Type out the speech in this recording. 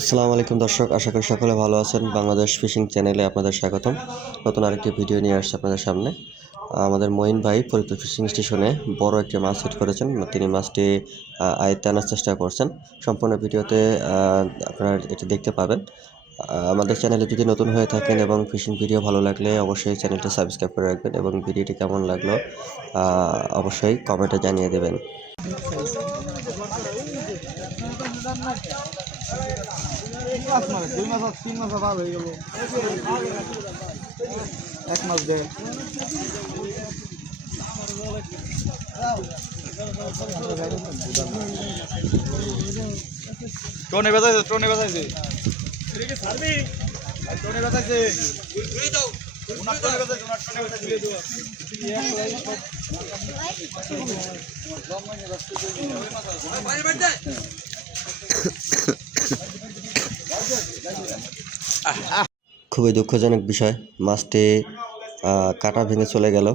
আসসালামু আলাইকুম দর্শক, আশা করি সকলে ভালো আছেন। বাংলাদেশ ফিশিং চ্যানেলে আপনাদের স্বাগতম। নতুন আরেকটি ভিডিও নিয়ে আসছে আপনাদের সামনে। আমাদের মঈন ভাই ফরিদপুর ফিশিং স্টেশনে বড় একটি মাছ হিট করেছেন। তিনি মাছটি আয়ত্তে আনার চেষ্টা করছেন। সম্পূর্ণ ভিডিওতে আপনারা এটি দেখতে পাবেন। আমাদের চ্যানেলে যদি নতুন হয়ে থাকেন এবং ফিশিং ভিডিও ভালো লাগলে অবশ্যই চ্যানেলটি সাবস্ক্রাইব করে রাখবেন এবং ভিডিওটি কেমন লাগলো অবশ্যই কমেন্টে জানিয়ে দেবেন। দুই মাস 3 মাস ভালো হয়ে গেল, 1 মাস দেয়। টনে বেজাইছে, টনে বেজাইছে, টনে বেজাইছে, উনার টনে বেজাইছে, উনার টনে বেজাইছে। খুবই দুঃখজনক বিষয়, মাছটি কাঁটা ভেঙে চলে গেল।